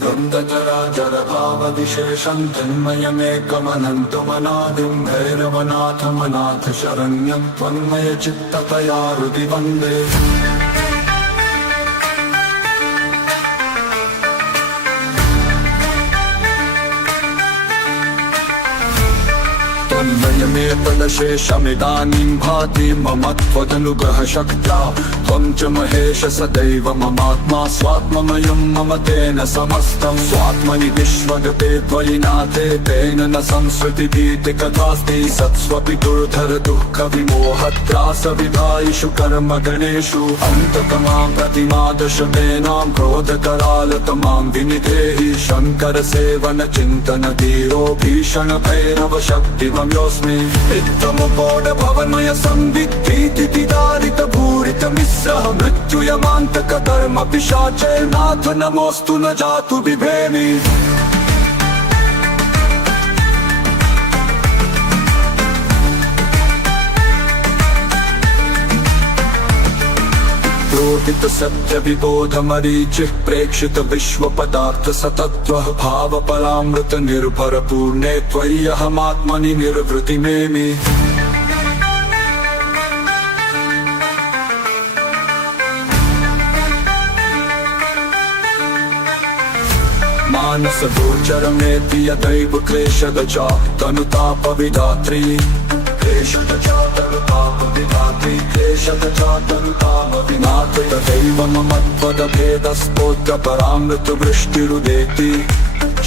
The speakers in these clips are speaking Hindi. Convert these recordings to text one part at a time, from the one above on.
द्वन्द्वजराजरभावविशेषं तन्मयमेकमनन्तमनादिं भैरवनाथमनाथ शरण्यं त्वन्मयचित्ततया हृदि वन्दे। तन्मयमेतदशेषमिदानीं भाति मम त्वदनुग्रहशक्त्या त्वं च महेश सदैव ममात्मा स्वात्ममयं मम तेन समस्तं स्वात्मनि विश्वगते त्वयि नाथे तेन न संसृतिभीतिकथास्ति सत्स्वपि दुर्धर दुःखविमोहत्रासविधायिषु कर्मगणेषु अन्ततमां प्रतिमादशमेनां क्रोधकरालतमां विनिधेहि शङ्करसेवनचिन्तनधीरो भीषणभैरवशक्तिमयोऽस्मि इत्थमुपोढभवन्मय संविद्भीतिदारितभूरितमिश्रः मृत्युयमान्तककर्मपिशाचैर्नाथ नमोऽस्तु न जातु बिभेमि। प्रोदित सत्य विबोध मरीचिः प्रेक्षित विश्व पदार्थ सतत्वः भाव परामृत निर्भर पूर्णे त्वय्यहमात्मनि निर्वृति मेमि। मानस गोचरमेति यदैव क्लेशगचा तनुतापविधात्री क्लेशगचा तनुतापविधात्री क्लेशगचा तनुतापविनाथ तदैव मम त्वदभेदस्फोटपरामृतवृष्टिरुदेति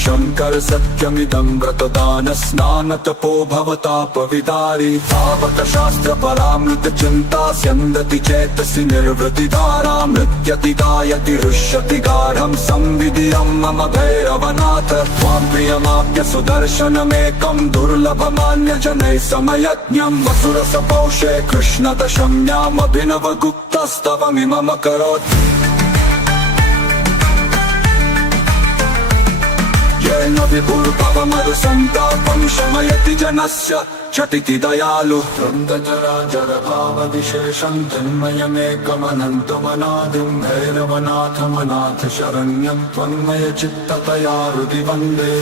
शङ्कर सत्यमिदं व्रतदानस्नानतपो भवतापविदारी तावत शास्त्रपरामृतचिन्ता स्यन्दति चेतसि निर्वृतिधारा मृत्यतिगायति हृष्यति गाढं संविधियं मम भैरवनाथ त्वां प्रियमाप्य सुदर्शनमेकं दुर्लभमान्यजनैः समयज्ञं वसुरसपौषे कृष्णदशम्यामभिनवगुप्तस्तवमिममकरोत् येन विभुर्भवमरुसन्तापं शमयति जनस्य झटिति दयालु द्वन्द्वजराजरभावविशेषं तन्मयमेकमनन्तमनादिं भैरवनाथमनाथ शरण्यं त्वन्मयचित्ततया हृदि वन्दे।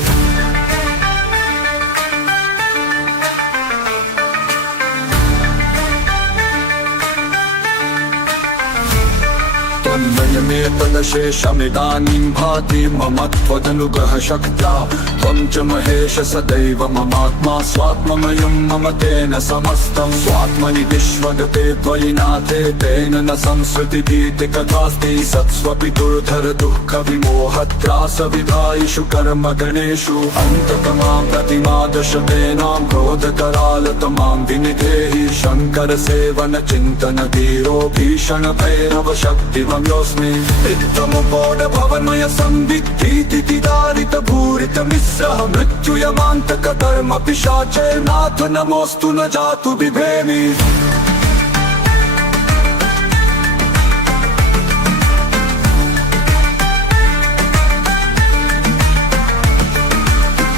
तन्मयमेतदशेषमिदानीं भाति मम त्वदनुग्रहशक्त्या त्वं च महेश सदैव ममात्मा स्वात्ममयं मम तेन समस्तं स्वात्मनि विश्वगते त्वयि नाथे तेन न संसृतिभीतिकथास्ति सत्स्वपि दुर्धर दुःखविमोहत्रासविधायिषु कर्मगणेषु अन्ततमां प्रतिमादशमेनां क्रोधकरालतमां विनिधेहि शङ्करसेवनचिन्तनधीरो भीषणभैरवशक्तिमयोऽस्मि इत्थमुपोढभवन्मय संविद्भीतिदारितभूरितमिश्रः मृत्युयमान्तककर्मपिशाचैर्नाथ नमोऽस्तु न जातु बिभेमि।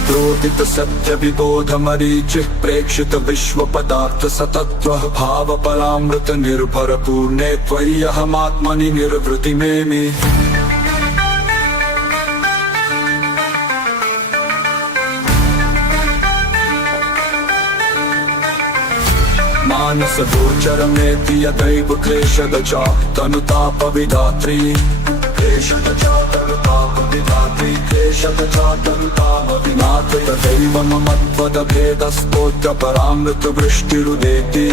प्रोदित सत्य विबोध मरीचिः प्रेक्षित विश्व पदार्थ सतत्वः भाव परामृत निर्भर पूर्णे त्वय्यहमात्मनि निर्वृति मेमि। मानस गोचरमेति यदैव क्लेशगचा तनुतापविधात्री क्लेशगचा तनुतापविधात्री क्लेशगचा तनुतापविनाथ तदैव मम त्वदभेदस्फोटपरामृतवृष्टिरुदेति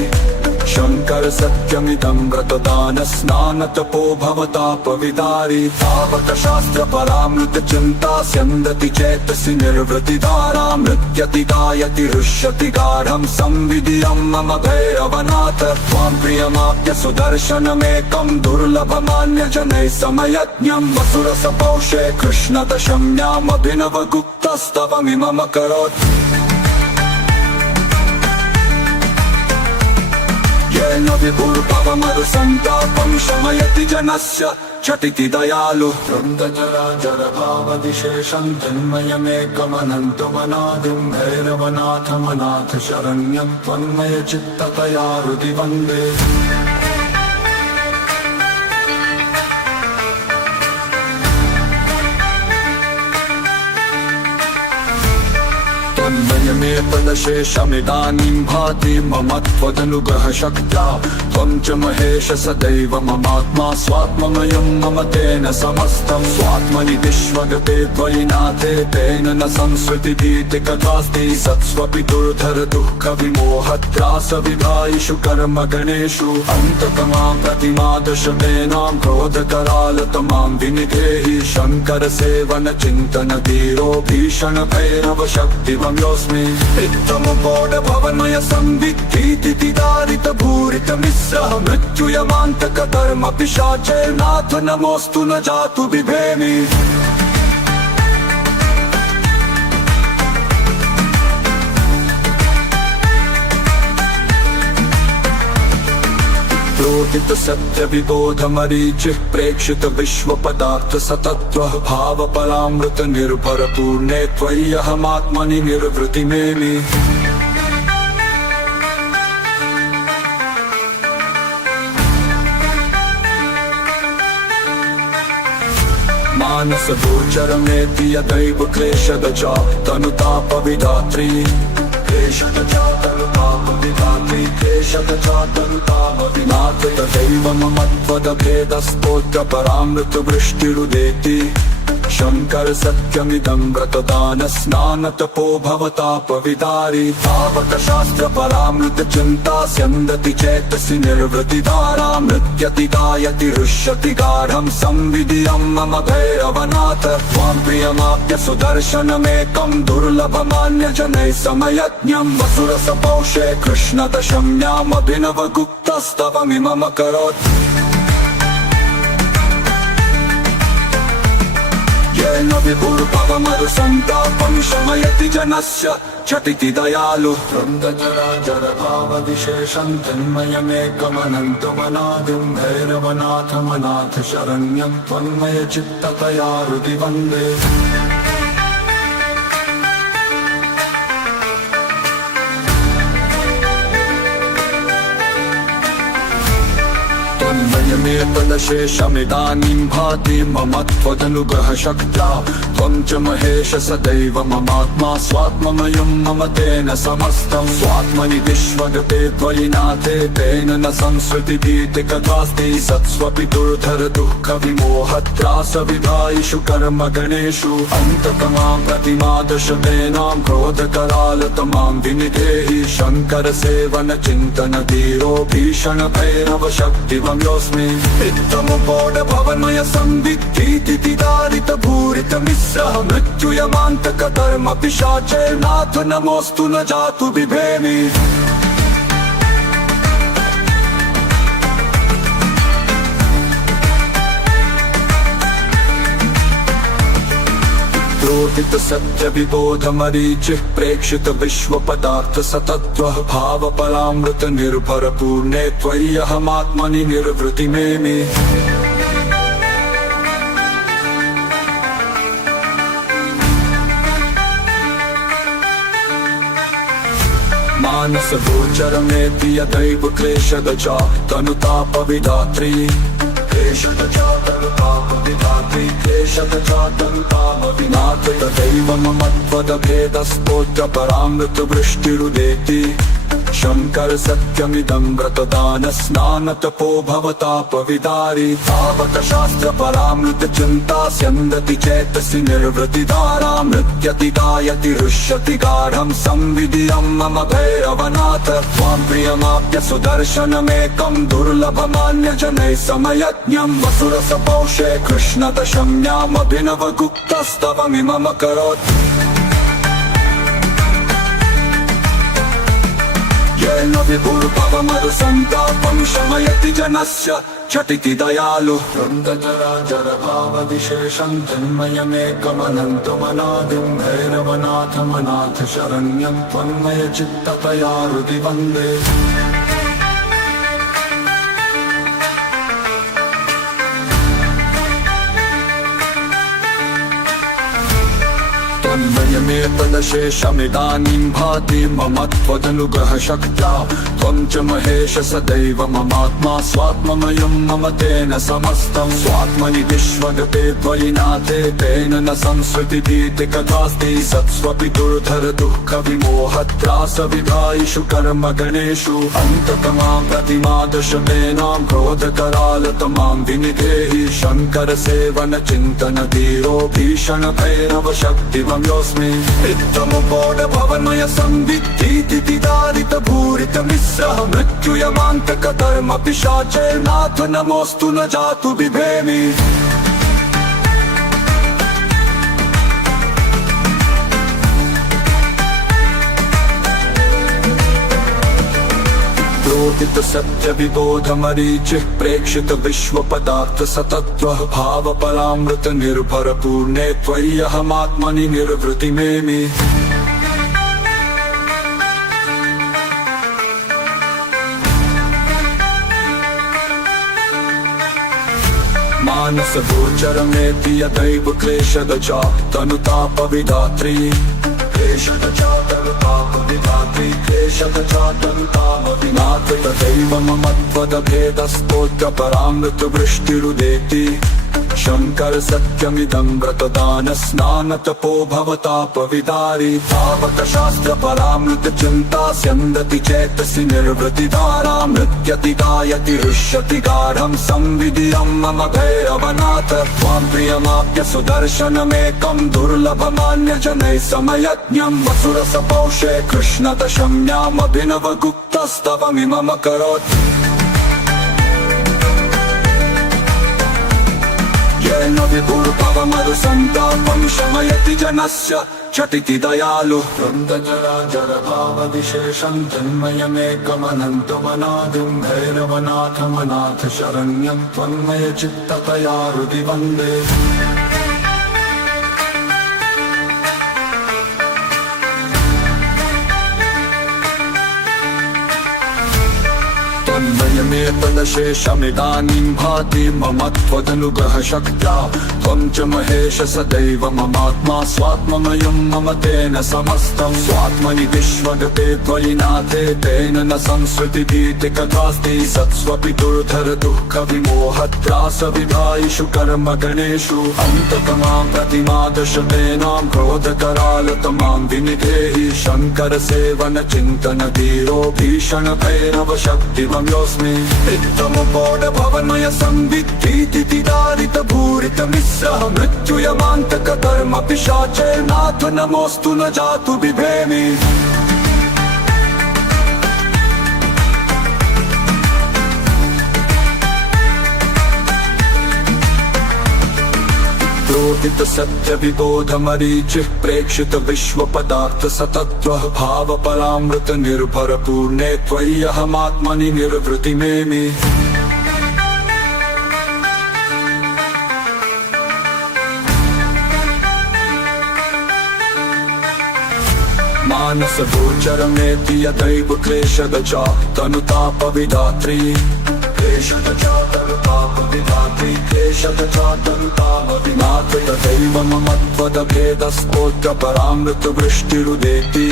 शङ्कर सत्यमिदं व्रतदानस्नानतपो भवतापविदारी तावत शास्त्रपरामृतचिन्ता स्यन्दति चेतसि निर्वृतिधारा मृत्यतिगायति हृष्यति गाढं संविधियं मम भैरवनाथ त्वां प्रियमाप्य सुदर्शनमेकं दुर्लभमान्यजनैः समयज्ञं वसुरसपौषे कृष्णदशम्यामभिनवगुप्तस्तवमिममकरोत् येन विभुर्भवमरुसन्तापं शमयति जनस्य झटिति दयालु द्वन्द्वजराजरभावविशेषं तन्मयमेकमनन्तमनादिं भैरवनाथमनाथ शरण्यं त्वन्मयचित्ततया हृदि वन्दे। त्वन्मयमेतदशेषमिदानीं भाति मम त्वदनुग्रहशक्त्या त्वं च महेश सदैव ममात्मा स्वात्ममयं मम तेन समस्तं स्वात्मनि विश्वगते त्वयि नाथे तेन न संसृतिभीतिकथास्ति सत्स्वपि दुर्धर दुःखविमोहत्रासविधायिषु कर्मगणेषु अन्ततमां प्रतिमादशमेनां क्रोधकरालतमां विनिधेहि शङ्करसेवनचिन्तनधीरो भीषणभैरवशक्तिमयोऽस्मि इत्थमुपोढभवन्मय संवित्तीतिदारितभूरितमिस्रः मृत्युयमान्तकधर्म पिशाचैर्नाथ नमोऽस्तु न जातु बिभेमि प्रोदित सत्य विबोध मरीचिः प्रेक्षित विश्वपदार्थ सतत्वः भावपरामृत निर्भर पूर्णे त्वय्यहमात्मनि निर्वृतिमेमि मानस गोचरमेति यदैव क्लेशदचा तनुतापविधात्री क्लेशदचातनुतापविधात्री तदैव मम त्वदभेदस्तोत्रपरामृतवृष्टिरुदेति शङ्कर सत्यमिदं व्रतदानस्नानतपो भवतापविदारी तावकशास्त्रपरामृतचिन्ता स्यन्दति चेतसि निर्वृतिधारा मृत्यति गायति रुष्यति गाढं संविधियं मम भैरवनाथ त्वां प्रियमाप्य सुदर्शनमेकं दुर्लभमान्यजनैः समयज्ञं वसुरसपौषे कृष्णदशम्यामभिनवगुप्तस्तवमिममकरोत् येन विभुर्भवमरुसन्तापं शमयति जनस्य झटिति दयालु वृन्दजराजरभावविशेषं तन्मयमेकमनन्तमनादिं भैरवनाथमनाथ शरण्यं त्वन्मयचित्ततया हृदि वन्दे त्वन्मयमेतदशेषमिदानीं भाति मम त्वदनुग्रहशक्त्या त्वं च महेश सदैव ममात्मा स्वात्ममयं मम तेन समस्तं स्वात्मनि विश्वगते त्वयि नाथे तेन न संसृतिभीतिकथास्ति सत्स्वपि दुर्धर दुःखविमोहत्रासविधायिषु कर्मगणेषु अन्ततमां प्रतिमादशमेनां क्रोधकरालतमां विनिधेहि शङ्करसेवनचिन्तनधीरो भीषणभैरवशक्तिमयोऽस्मि इत्थमुपोढभवन्मय संवित्तीतिदारितभूरितमिस्रः मृत्युयमान्तकधर्म पिशाचैर्नाथ नमोऽस्तु न जातु बिभेमि प्रोदित सत्य विबोध मरीचिः प्रेक्षित विश्वपदार्थ सतत्वः भावपरामृत निर्भर पूर्णे त्वय्यहमात्मनि निर्वृतिमेमि मानस गोचरमेति यदैव क्लेशदचा तनुतापविधात्री क्लेशदचातनुतापविधात्री तदैव मम त्वदभेदस्तोत्रपरामृतवृष्टिरुदेति शङ्कर सत्यमिदं व्रतदानस्नानतपो भवतापविदारी तावकशास्त्रपरामृतचिन्ता स्यन्दति चेतसि निर्वृतिधारा मृत्यति गायति रुष्यति गाढं संविधियं मम भैरवनाथ त्वां प्रियमाप्य सुदर्शनमेकं दुर्लभमान्यजनैः समयज्ञं वसुरसपौषे कृष्णदशम्यामभिनवगुप्तस्तवमिममकरोत् येन विभुर्भवमरुसन्तापं शमयति जनस्य झटिति दयालु वृन्दजराजरभावविशेषं तन्मयमेकमनन्तमनादिं भैरवनाथमनाथ शरण्यं त्वन्मयचित्ततया हृदि वन्दे त्वन्मयमेतदशेषमिदानीं भाति मम त्वदनुग्रहशक्त्या त्वं च महेश सदैव ममात्मा स्वात्ममयं मम तेन समस्तं स्वात्मनि विश्वगते त्वयि नाथे तेन न संसृतिभीतिकथास्ति सत्स्वपि दुर्धर दुःखविमोहत्रासविधायिषु कर्मगणेषु अन्ततमां प्रतिमादशमेनां क्रोधकरालतमां विनिधेहि शङ्करसेवनचिन्तनधीरो भीषणभैरवशक्तिवं योऽस्मि इत्थमुपोढभवन्मय संवित्तीति दारितभूरितमिस्रः मृत्युयमान्तकधर्म पिशाचैर्नाथ नमोऽस्तु न जातु बिभेमि प्रोदित सत्य विबोध मरीचिः प्रेक्षित विश्व पदार्थ सतत्वः भाव परामृत निर्भर पूर्णे त्वय्यहमात्मनि निर्वृतिमेमि मानस गोचरमेति यदैव क्लेशदचा तनुतापविधात्री क्लेशदचा तनुतापविधात्री क्लेशदचा तनुतापविनाथ तदैव मम त्वदभेदस्तोत्रपरामृतवृष्टिरुदेति शङ्कर सत्यमिदं व्रतदान स्नानतपो भवतापविदारी तावकशास्त्रपरामृत चिन्ता स्यन्दति चेतसि निर्वृतिधारा मृत्यति गायति हृष्यति गाढं संविधियं मम भैरवनाथ त्वां प्रियमाप्य सुदर्शनमेकं दुर्लभमान्यजनैः समयज्ञं वसुरसपौषे कृष्णदशम्यामभिनवगुप्तस्तवमिमम करोत् येन विभुर्भवमरुसन्तापं शमयति जनस्य झटिति दयालु वृन्दजराजरभावविशेषं तन्मयमेकमनन्तमनादिं भैरवनाथमनाथ शरण्यं त्वन्मयचित्ततया हृदि वन्दे त्वन्मयमेतदशेषमिदानीं भाति मम त्वदनुग्रहशक्त्या त्वं च महेश सदैव ममात्मा स्वात्ममयं मम तेन समस्तं स्वात्मनि विश्वगते त्वयि नाथे तेन न संसृतिभीतिकथास्ति सत्स्वपि दुर्धर दुःखविमोहत्रासविधायिषु कर्मगणेषु अन्ततमां प्रतिमादशमेनां क्रोधकरालतमां विनिधेहि शङ्करसेवनचिन्तनधीरो भीषणभैरवशक्तिवं योऽस्मि इत्थमुपोढभवन्मय संवित्तीति दारितभूरितमिस्रः मृत्युयमान्तकधर्म पिशाचैर्नाथ नमोऽस्तु न जातु बिभेमि प्रोदित सत्य विबोध मरीचिः प्रेक्षित विश्व पदार्थ सतत्वः भाव परामृत निर्भर पूर्णे त्वय्यहमात्मनि निर्वृतिमेमि मानस गोचरमेति यदैव क्लेशदचा तनुतापविधात्री क्लेशदचा तनुतापविधात्री क्लेशदचा तनुतापविनाथ तदैव मम त्वदभेदस्तोत्रपरामृतवृष्टिरुदेति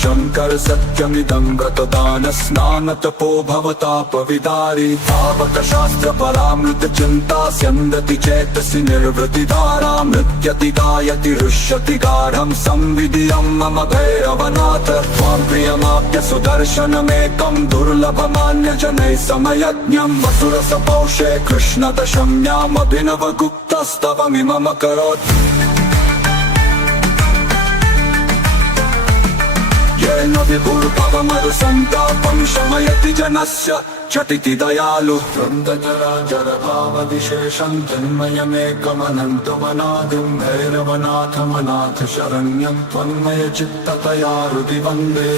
शङ्कर सत्यमिदं व्रतदान स्नानतपो भवतापविदारी तावकशास्त्रपरामृत चिन्ता स्यन्दति चेतसि निर्वृतिधारा मृत्यति गायति हृष्यति गाढं संविधियं मम भैरवनाथ त्वां प्रियमाप्य सुदर्शनमेकं दुर्लभमान्यजनैः समयज्ञं वसुरसपौषे कृष्णदशम्यामभिनवगुप्तस्तवमिमम करोत् येन विभुर्भवमरुसन्तापं शमयति जनस्य झटिति दयालु वृन्दजराजरभावविशेषं तन्मयमेकमनन्तमनादिं भैरवनाथमनाथ शरण्यं त्वन्मयचित्ततया हृदि वन्दे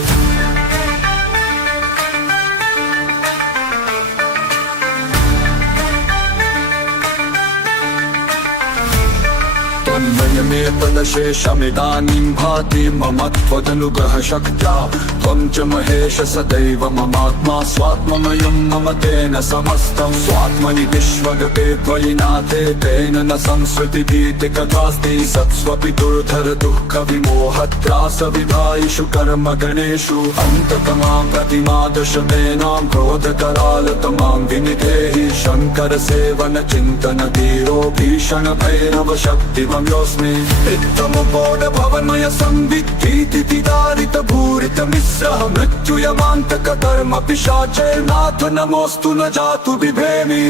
तदशेषमिदानीं भाति मम त्वदनुग्रहशक्त्या त्वं च महेश सदैव ममात्मा स्वात्ममयं मम तेन समस्तं स्वात्मनि विश्वगते त्वयि नाथे तेन न संसृतिभीतिकथास्ति सत्स्वपि दुर्धर दुःखविमोहत्रासविधायिषु कर्मगणेषु अन्ततमां प्रतिमादशमेनां क्रोधकरालतमां विनिधेहि शङ्करसेवनचिन्तनधीरो भीषणभैरव शक्तिमयोऽस्मि इत्थमुपोढ भवन्मय संविद्भीति दारित भूरित मिश्रः मृत्युयमान्तक कर्म पिशाचैर्नाथ नमोऽस्तु न जातु बिभेमि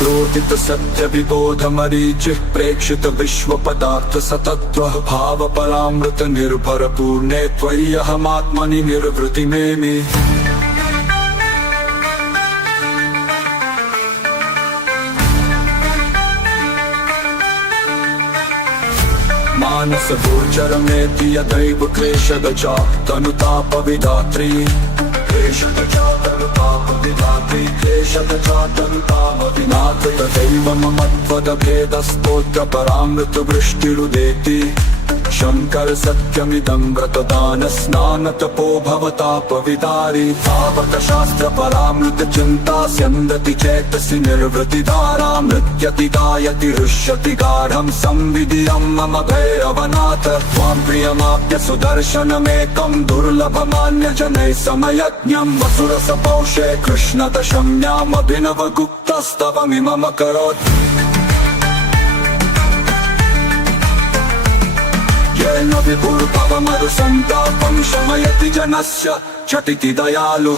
प्रोदित सत्य विबोध मरीचिः प्रेक्षित विश्व पदार्थ सतत्वः भाव परामृत निर्भर पूर्णे त्वय्यहमात्मनि निर्वृति मेमि मानस गोचरमेति यदैव क्लेशगचा तनुतापविधात्री क्लेशगचा तनुतापविधात्री क्लेशगचा तनुतापविनाथ तदैव मम त्वदभेदस्तोत्र परामृतवृष्टिरुदेति शङ्कर सत्यमिदं व्रतदान स्नान तपो भवतापविदारी तावक शास्त्र परामृत चिन्ता स्यन्दति चेतसि निर्वृतिधारा मृत्यति गायति हृष्यति गाढं संविधियं मम भैरवनाथ त्वां प्रियमाप्य सुदर्शनमेकं दुर्लभमान्यजनैः समयज्ञं वसुरसपौषे कृष्णदशम्यामभिनवगुप्तस्तवमिमम् अकरोत् येन विभुर्भवमरुसन्तापं शमयति जनस्य झटिति दयालु